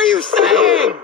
are you saying?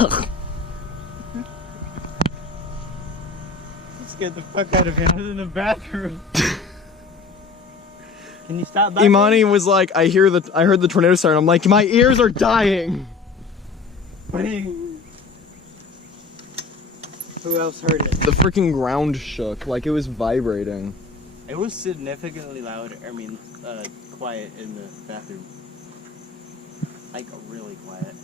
'Ugh. Scared the fuck out of me. I was in the bathroom. Can you stop back Imani was like, I heard the tornado siren. I'm like, my ears are dying. Bing. Who else heard it? The freaking ground shook, like it was vibrating. It was significantly louder, quiet in the bathroom. Like, really quiet.